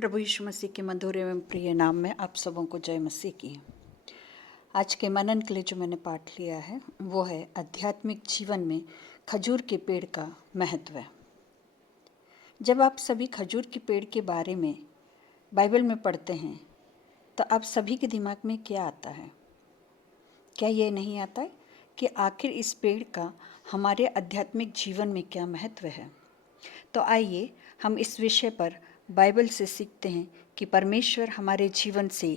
प्रभु यीशु मसीह के मधुर एवं प्रिय नाम में आप सबों को जय मसीह की। आज के मनन के लिए जो मैंने पाठ लिया है वो है आध्यात्मिक जीवन में खजूर के पेड़ का महत्व। जब आप सभी खजूर के पेड़ के बारे में बाइबल में पढ़ते हैं तो आप सभी के दिमाग में क्या आता है? क्या ये नहीं आता है कि आखिर इस पेड़ का हमारे आध्यात्मिक जीवन में क्या महत्व है? तो आइए हम इस विषय पर बाइबल से सीखते हैं कि परमेश्वर हमारे जीवन से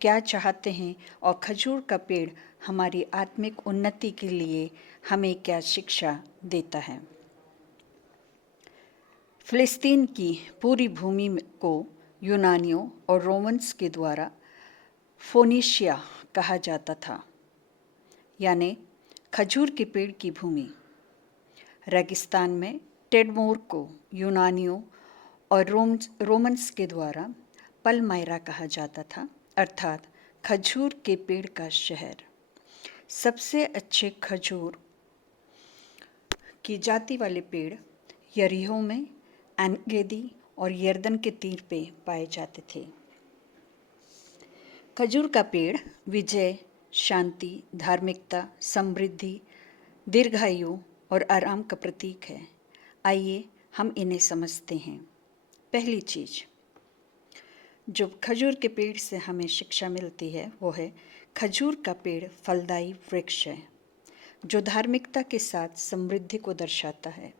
क्या चाहते हैं और खजूर का पेड़ हमारी आत्मिक उन्नति के लिए हमें क्या शिक्षा देता है। फिलिस्तीन की पूरी भूमि को यूनानियों और रोमन्स के द्वारा फोनिशिया कहा जाता था, यानी खजूर के पेड़ की भूमि। रेगिस्तान में टेडमोर को यूनानियों और रोमन्स के द्वारा पलमायरा कहा जाता था, अर्थात खजूर के पेड़ का शहर। सबसे अच्छे खजूर की जाति वाले पेड़ यरीहो में, एनगेदी और यरदन के तीर पे पाए जाते थे। खजूर का पेड़ विजय, शांति, धार्मिकता, समृद्धि, दीर्घायु और आराम का प्रतीक है। आइए हम इन्हें समझते हैं। पहली चीज जो खजूर के पेड़ से हमें शिक्षा मिलती है वो है खजूर का पेड़ फलदायी वृक्ष है जो धार्मिकता के साथ समृद्धि को दर्शाता है।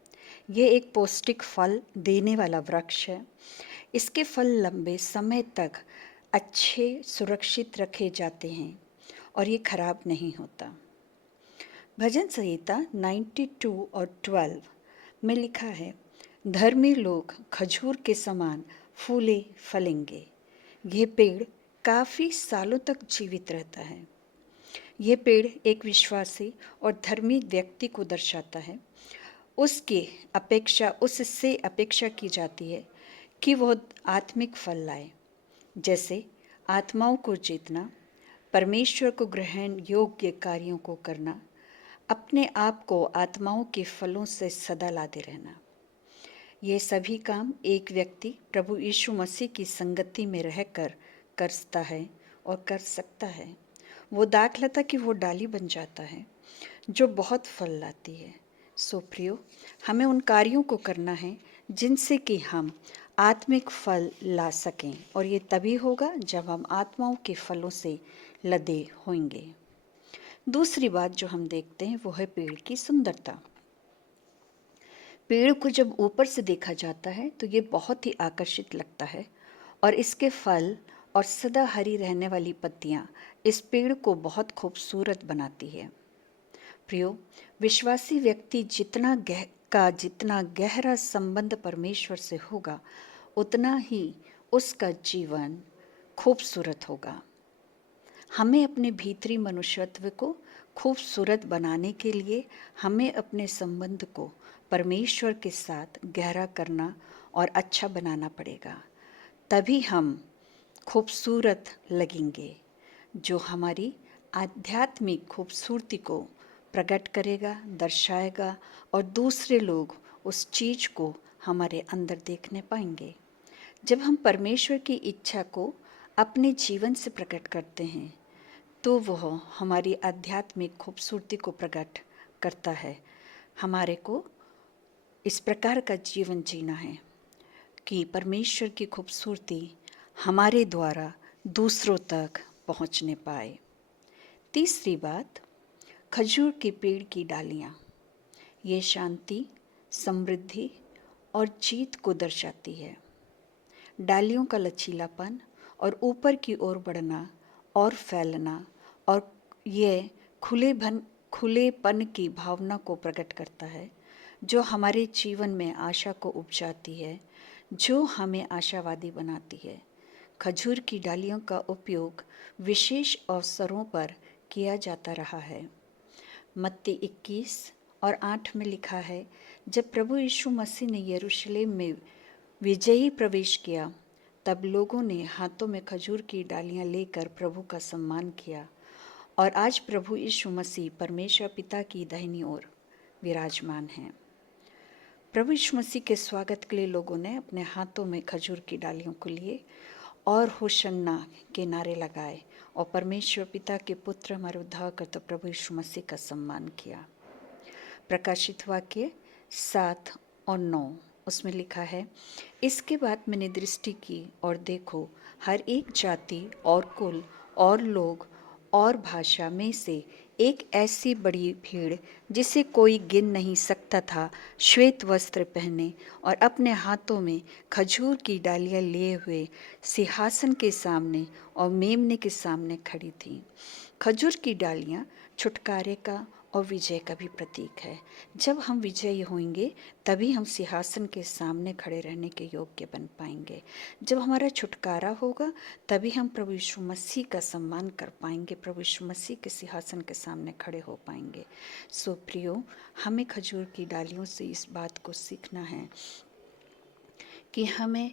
ये एक पौष्टिक फल देने वाला वृक्ष है। इसके फल लंबे समय तक अच्छे सुरक्षित रखे जाते हैं और ये खराब नहीं होता। भजन संहिता 92 और 12 में लिखा है, धर्मी लोग खजूर के समान फूले फलेंगे। ये पेड़ काफ़ी सालों तक जीवित रहता है। ये पेड़ एक विश्वासी और धर्मी व्यक्ति को दर्शाता है। उससे अपेक्षा की जाती है कि वह आत्मिक फल लाए, जैसे आत्माओं को जीतना, परमेश्वर को ग्रहण योग्य कार्यों को करना, अपने आप को आत्माओं के फलों से सदा लाते रहना। ये सभी काम एक व्यक्ति प्रभु यीशु मसीह की संगति में रहकर करता है और कर सकता है। वो दाखलता की वो डाली बन जाता है जो बहुत फल लाती है। सो प्रियो, हमें उन कार्यों को करना है जिनसे कि हम आत्मिक फल ला सकें, और ये तभी होगा जब हम आत्माओं के फलों से लदे होंगे। दूसरी बात जो हम देखते हैं वो है पेड़ की सुंदरता। पेड़ को जब ऊपर से देखा जाता है तो ये बहुत ही आकर्षित लगता है और इसके फल और सदा हरी रहने वाली पत्तियां इस पेड़ को बहुत खूबसूरत बनाती है। प्रियो, विश्वासी व्यक्ति जितना गहरा संबंध परमेश्वर से होगा उतना ही उसका जीवन खूबसूरत होगा। हमें अपने भीतरी मनुष्यत्व को खूबसूरत बनाने के लिए हमें अपने संबंध को परमेश्वर के साथ गहरा करना और अच्छा बनाना पड़ेगा। तभी हम खूबसूरत लगेंगे, जो हमारी आध्यात्मिक खूबसूरती को प्रकट करेगा, दर्शाएगा, और दूसरे लोग उस चीज़ को हमारे अंदर देखने पाएंगे। जब हम परमेश्वर की इच्छा को अपने जीवन से प्रकट करते हैं तो वह हमारी आध्यात्मिक खूबसूरती को प्रकट करता है। हमारे को इस प्रकार का जीवन जीना है कि परमेश्वर की खूबसूरती हमारे द्वारा दूसरों तक पहुंचने पाए। तीसरी बात, खजूर के पेड़ की डालियाँ। ये शांति, समृद्धि और जीत को दर्शाती है। डालियों का लचीलापन और ऊपर की ओर बढ़ना और फैलना, और ये खुलेपन की भावना को प्रकट करता है जो हमारे जीवन में आशा को उपजाती है, जो हमें आशावादी बनाती है। खजूर की डालियों का उपयोग विशेष अवसरों पर किया जाता रहा है। मत्ती 21 और 8 में लिखा है, जब प्रभु यीशु मसीह ने यरूशलेम में विजयी प्रवेश किया तब लोगों ने हाथों में खजूर की डालियां लेकर प्रभु का सम्मान किया। और आज प्रभु यीशु मसीह परमेश्वर पिता की दाहिनी ओर विराजमान हैं। प्रभु यीशु मसीह के स्वागत के लिए लोगों ने अपने हाथों में खजूर की डालियों को लिए और होशन्ना के नारे लगाए और परमेश्वर पिता के पुत्र हमारे उद्धारकर्ता प्रभु यीशु मसीह का सम्मान किया। प्रकाशित वाक्य 7 और 9 उसमें लिखा है, इसके बाद मैंने दृष्टि की और देखो, हर एक जाति और कुल और लोग और भाषा में से एक ऐसी बड़ी भीड़ जिसे कोई गिन नहीं सकता था, श्वेत वस्त्र पहने और अपने हाथों में खजूर की डालियां लिए हुए सिंहासन के सामने और मेमने के सामने खड़ी थी। खजूर की डालियां छुटकारे का और विजय का भी प्रतीक है। जब हम विजयी होंगे तभी हम सिंहासन के सामने खड़े रहने के योग्य बन पाएंगे। जब हमारा छुटकारा होगा तभी हम प्रभु यीशु मसीह का सम्मान कर पाएंगे, प्रभु यीशु मसीह के सिंहासन के सामने खड़े हो पाएंगे। सो प्रियो, हमें खजूर की डालियों से इस बात को सीखना है कि हमें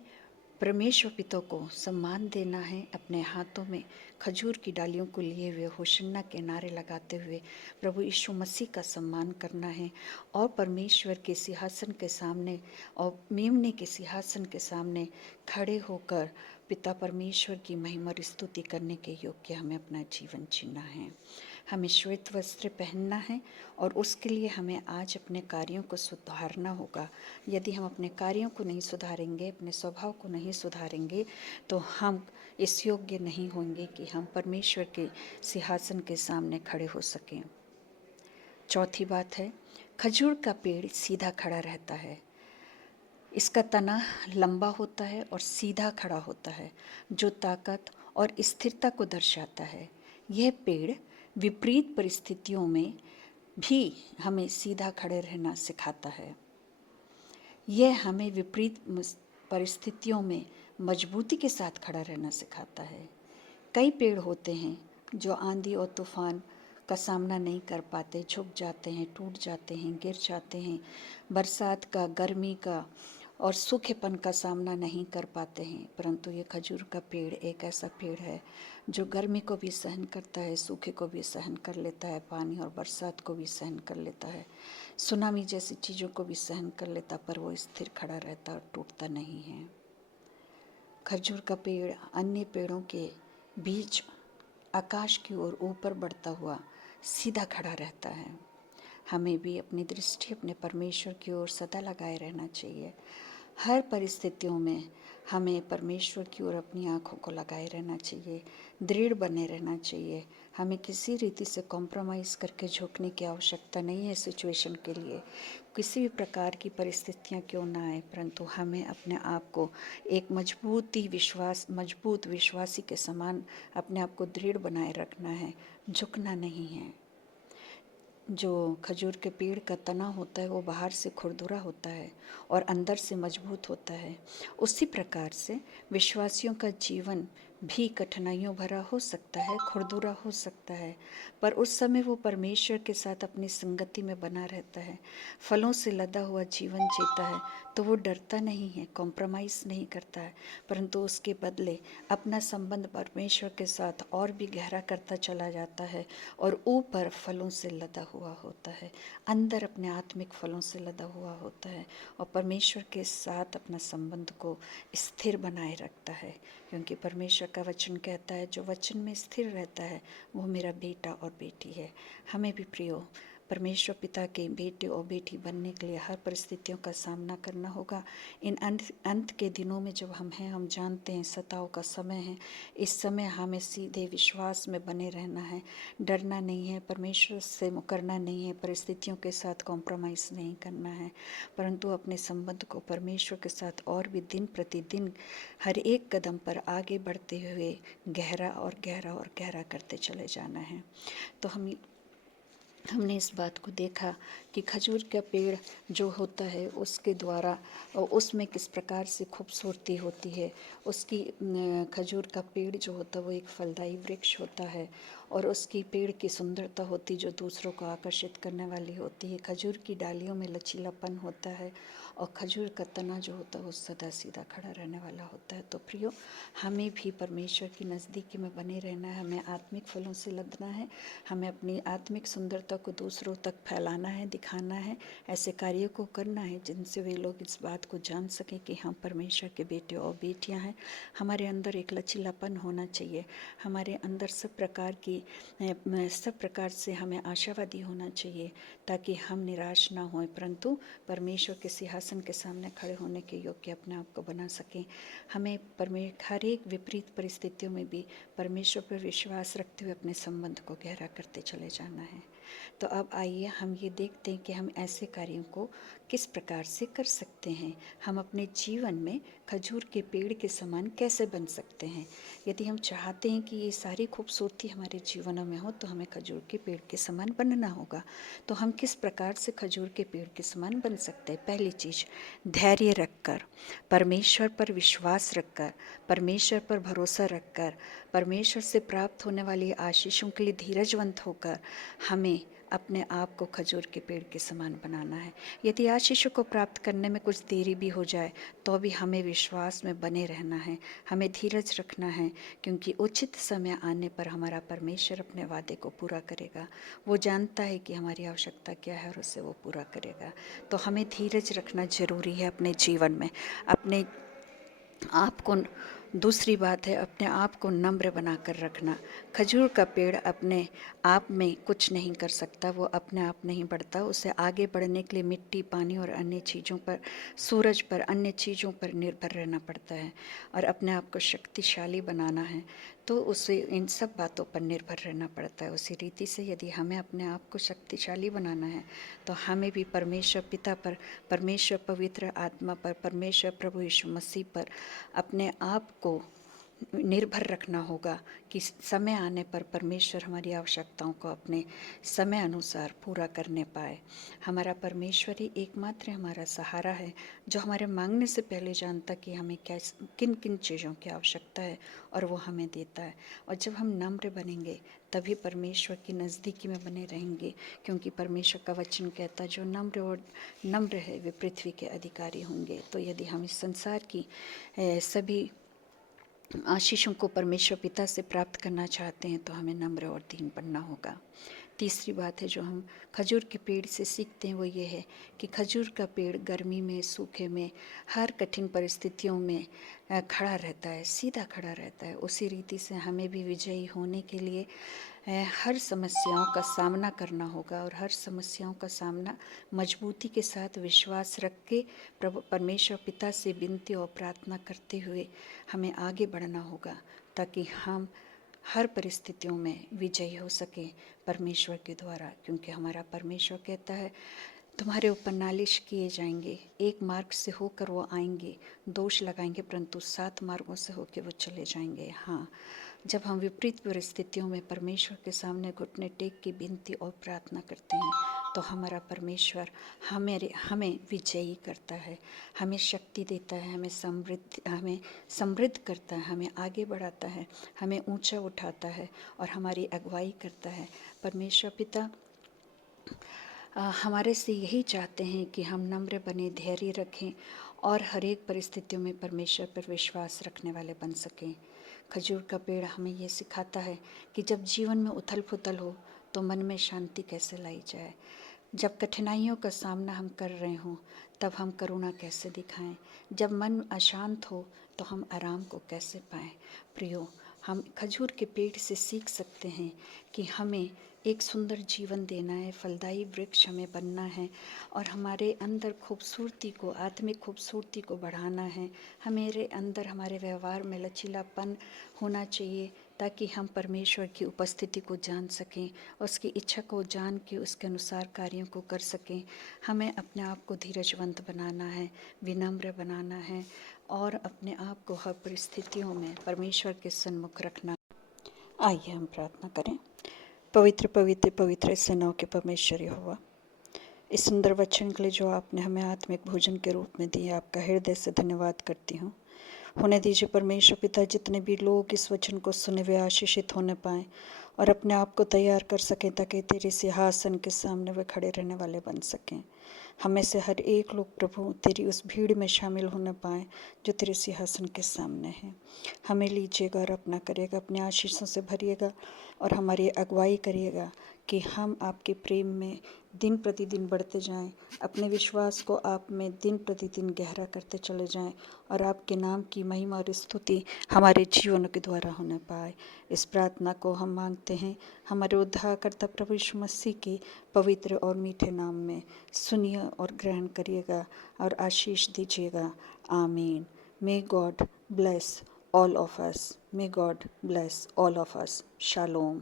परमेश्वर पिता को सम्मान देना है। अपने हाथों में खजूर की डालियों को लिए हुए होशन्ना के नारे लगाते हुए प्रभु यीशु मसीह का सम्मान करना है और परमेश्वर के सिंहासन के सामने और मेमने के सिंहासन के सामने खड़े होकर पिता परमेश्वर की महिमा और स्तुति करने के योग्य हमें अपना जीवन जीना है। हमें श्वेत वस्त्र पहनना है और उसके लिए हमें आज अपने कार्यों को सुधारना होगा। यदि हम अपने कार्यों को नहीं सुधारेंगे, अपने स्वभाव को नहीं सुधारेंगे, तो हम इस योग्य नहीं होंगे कि हम परमेश्वर के सिंहासन के सामने खड़े हो सकें। चौथी बात है, खजूर का पेड़ सीधा खड़ा रहता है। इसका तना लंबा होता है और सीधा खड़ा होता है, जो ताकत और स्थिरता को दर्शाता है। यह पेड़ विपरीत परिस्थितियों में भी हमें सीधा खड़े रहना सिखाता है। यह हमें विपरीत परिस्थितियों में मजबूती के साथ खड़ा रहना सिखाता है। कई पेड़ होते हैं जो आंधी और तूफान का सामना नहीं कर पाते, झुक जाते हैं, टूट जाते हैं, गिर जाते हैं। बरसात का, गर्मी का और सूखेपन का सामना नहीं कर पाते हैं, परंतु ये खजूर का पेड़ एक ऐसा पेड़ है जो गर्मी को भी सहन करता है, सूखे को भी सहन कर लेता है, पानी और बरसात को भी सहन कर लेता है, सुनामी जैसी चीज़ों को भी सहन कर लेता, पर वो स्थिर खड़ा रहता और टूटता नहीं है। खजूर का पेड़ अन्य पेड़ों के बीच आकाश की ओर ऊपर बढ़ता हुआ सीधा खड़ा रहता है। हमें भी अपनी दृष्टि अपने परमेश्वर की ओर सदा लगाए रहना चाहिए। हर परिस्थितियों में हमें परमेश्वर की ओर अपनी आँखों को लगाए रहना चाहिए, दृढ़ बने रहना चाहिए। हमें किसी रीति से कॉम्प्रोमाइज़ करके झुकने की आवश्यकता नहीं है सिचुएशन के लिए। किसी भी प्रकार की परिस्थितियाँ क्यों ना आए, परंतु हमें अपने आप को एक मजबूत विश्वासी के समान अपने आप को दृढ़ बनाए रखना है, झुकना नहीं है। जो खजूर के पेड़ का तना होता है वो बाहर से खुरदुरा होता है और अंदर से मजबूत होता है। उसी प्रकार से विश्वासियों का जीवन भी कठिनाइयों भरा हो सकता है, खुरदुरा हो सकता है, पर उस समय वो परमेश्वर के साथ अपनी संगति में बना रहता है, फलों से लदा हुआ जीवन जीता है, तो वो डरता नहीं है, कॉम्प्रोमाइज़ नहीं करता है, परंतु उसके बदले अपना संबंध परमेश्वर के साथ और भी गहरा करता चला जाता है और ऊपर फलों से लदा हुआ होता है, अंदर अपने आत्मिक फलों से लदा हुआ होता है और परमेश्वर के साथ अपना संबंध को स्थिर बनाए रखता है, क्योंकि परमेश्वर का वचन कहता है जो वचन में स्थिर रहता है वो मेरा बेटा और बेटी है। हमें भी प्रियो परमेश्वर पिता के बेटे और बेटी बनने के लिए हर परिस्थितियों का सामना करना होगा। इन अंत के दिनों में जब हम हैं, हम जानते हैं सताव का समय है। इस समय हमें सीधे विश्वास में बने रहना है, डरना नहीं है, परमेश्वर से मुकरना नहीं है, परिस्थितियों के साथ कॉम्प्रोमाइज़ नहीं करना है, परंतु अपने संबंध को परमेश्वर के साथ और भी दिन प्रतिदिन हर एक कदम पर आगे बढ़ते हुए गहरा और गहरा और गहरा करते चले जाना है। तो हमने इस बात को देखा कि खजूर का पेड़ जो होता है उसके द्वारा उसमें किस प्रकार से खूबसूरती होती है। उसकी खजूर का पेड़ जो होता है वो एक फलदायी वृक्ष होता है और उसकी पेड़ की सुंदरता होती जो दूसरों को आकर्षित करने वाली होती है। खजूर की डालियों में लचीलापन होता है और खजूर का तना जो होता है वो सदा सीधा खड़ा रहने वाला होता है। तो प्रियो, हमें भी परमेश्वर की नज़दीकी में बने रहना है, हमें आत्मिक फलों से लदना है, हमें अपनी आत्मिक सुंदरता को दूसरों तक फैलाना है, दिखाना है, ऐसे कार्यों को करना है जिनसे वे लोग इस बात को जान सकें कि हम परमेश्वर के बेटे और बेटियां हैं। हमारे अंदर एक लचीलापन होना चाहिए, हमारे अंदर सब प्रकार से हमें आशावादी होना चाहिए, ताकि हम निराश ना हों, परंतु परमेश्वर के सिंहासन के सामने खड़े होने के योग्य अपने आप को बना सकें। हमें हर एक विपरीत परिस्थितियों में भी परमेश्वर पर विश्वास रखते हुए अपने संबंध को गहरा करते चले जाना है। तो अब आइए हम ये देखते हैं कि हम ऐसे कार्यों को किस प्रकार से कर सकते हैं। हम अपने जीवन में खजूर के पेड़ के समान कैसे बन सकते हैं। यदि हम चाहते हैं कि ये सारी खूबसूरती हमारे जीवनों में हो, तो हमें खजूर के पेड़ के समान बनना होगा। तो हम किस प्रकार से खजूर के पेड़ के समान बन सकते हैं। पहली चीज़, धैर्य रखकर, परमेश्वर पर विश्वास रखकर, परमेश्वर पर भरोसा रखकर, परमेश्वर से प्राप्त होने वाली आशीषों के लिए धीरजवंत होकर हमें अपने आप को खजूर के पेड़ के समान बनाना है। यदि आशीषों को प्राप्त करने में कुछ देरी भी हो जाए तो भी हमें विश्वास में बने रहना है, हमें धीरज रखना है, क्योंकि उचित समय आने पर हमारा परमेश्वर अपने वादे को पूरा करेगा। वो जानता है कि हमारी आवश्यकता क्या है और उसे वो पूरा करेगा। तो हमें धीरज रखना जरूरी है अपने जीवन में। अपने आप को, दूसरी बात है, अपने आप को नम्र बनाकर रखना। खजूर का पेड़ अपने आप में कुछ नहीं कर सकता, वो अपने आप नहीं बढ़ता। उसे आगे बढ़ने के लिए मिट्टी, पानी और अन्य चीज़ों पर, सूरज पर, अन्य चीज़ों पर निर्भर रहना पड़ता है। और अपने आप को शक्तिशाली बनाना है तो उसे इन सब बातों पर निर्भर रहना पड़ता है। उसी रीति से यदि हमें अपने आप को शक्तिशाली बनाना है तो हमें भी परमेश्वर पिता पर, परमेश्वर पवित्र आत्मा पर, परमेश्वर प्रभु यीशु मसीह पर अपने आप को निर्भर रखना होगा कि समय आने पर परमेश्वर हमारी आवश्यकताओं को अपने समय अनुसार पूरा करने पाए। हमारा परमेश्वर ही एकमात्र हमारा सहारा है, जो हमारे मांगने से पहले जानता कि हमें किन किन चीज़ों की आवश्यकता है और वो हमें देता है। और जब हम नम्र बनेंगे तभी परमेश्वर की नज़दीकी में बने रहेंगे, क्योंकि परमेश्वर का वचन कहता है जो नम्र है वे पृथ्वी के अधिकारी होंगे। तो यदि हम इस संसार की सभी आशीषों को परमेश्वर पिता से प्राप्त करना चाहते हैं तो हमें नम्र और दीन बनना होगा। तीसरी बात है जो हम खजूर के पेड़ से सीखते हैं वो ये है कि खजूर का पेड़ गर्मी में, सूखे में, हर कठिन परिस्थितियों में खड़ा रहता है, सीधा खड़ा रहता है। उसी रीति से हमें भी विजयी होने के लिए हर समस्याओं का सामना करना होगा और हर समस्याओं का सामना मजबूती के साथ विश्वास रख के प्रभु परमेश्वर पिता से विनती और प्रार्थना करते हुए हमें आगे बढ़ना होगा, ताकि हम हर परिस्थितियों में विजयी हो सके परमेश्वर के द्वारा। क्योंकि हमारा परमेश्वर कहता है तुम्हारे ऊपर नालिश किए जाएंगे, एक मार्ग से होकर वो आएंगे, दोष लगाएंगे, परंतु 7 मार्गों से होकर वो चले जाएंगे। हाँ, जब हम विपरीत परिस्थितियों में परमेश्वर के सामने घुटने टेक की विनती और प्रार्थना करते हैं तो हमारा परमेश्वर हमें विजयी करता है, हमें शक्ति देता है, हमें समृद्ध करता है, हमें आगे बढ़ाता है, हमें ऊंचा उठाता है और हमारी अगुवाई करता है। परमेश्वर पिता हमारे से यही चाहते हैं कि हम नम्र बने, धैर्य रखें और हर एक परिस्थितियों में परमेश्वर पर विश्वास रखने वाले बन सकें। खजूर का पेड़ हमें ये सिखाता है कि जब जीवन में उथल पुथल हो तो मन में शांति कैसे लाई जाए। जब कठिनाइयों का सामना हम कर रहे हों तब हम करुणा कैसे दिखाएं। जब मन अशांत हो तो हम आराम को कैसे पाएं। प्रियो, हम खजूर के पेड़ से सीख सकते हैं कि हमें एक सुंदर जीवन देना है, फलदायी वृक्ष हमें बनना है और हमारे अंदर खूबसूरती को, आत्मिक खूबसूरती को बढ़ाना है। हमारे अंदर, हमारे व्यवहार में लचीलापन होना चाहिए, ताकि हम परमेश्वर की उपस्थिति को जान सकें, उसकी इच्छा को जान के उसके अनुसार कार्यों को कर सकें। हमें अपने आप को धीरजवंत बनाना है, विनम्र बनाना है और अपने आप को हर परिस्थितियों में परमेश्वर के सन्मुख रखना। आइए हम प्रार्थना करें। पवित्र पवित्र पवित्र सेनाओं के परमेश्वर यहोवा, इस सुंदर वचन के लिए जो आपने हमें आत्मिक भोजन के रूप में दिया, आपका हृदय से धन्यवाद करती हूँ। होने दीजिए परमेश्वर पिता, जितने भी लोग इस वचन को सुने वे आशीषित होने पाएँ और अपने आप को तैयार कर सकें ताकि तेरे सिंहासन के सामने वे खड़े रहने वाले बन सकें। हमें से हर एक लोग प्रभु तेरी उस भीड़ में शामिल होने पाएँ जो तेरे सिंहासन के सामने है। हमें लीजिएगा और अपना करिएगा, अपने आशीषों से भरिएगा और हमारी अगुवाई करिएगा कि हम आपके प्रेम में दिन प्रतिदिन बढ़ते जाएं, अपने विश्वास को आप में दिन प्रतिदिन गहरा करते चले जाएं और आपके नाम की महिमा और स्तुति हमारे जीवनों के द्वारा होने पाए। इस प्रार्थना को हम मांगते हैं हमारे उद्धारकर्ता प्रभु यीशु मसीह के पवित्र और मीठे नाम में। सुनिए और ग्रहण करिएगा और आशीष दीजिएगा। आमीन। May God bless all of us. May God bless all of us. Shalom.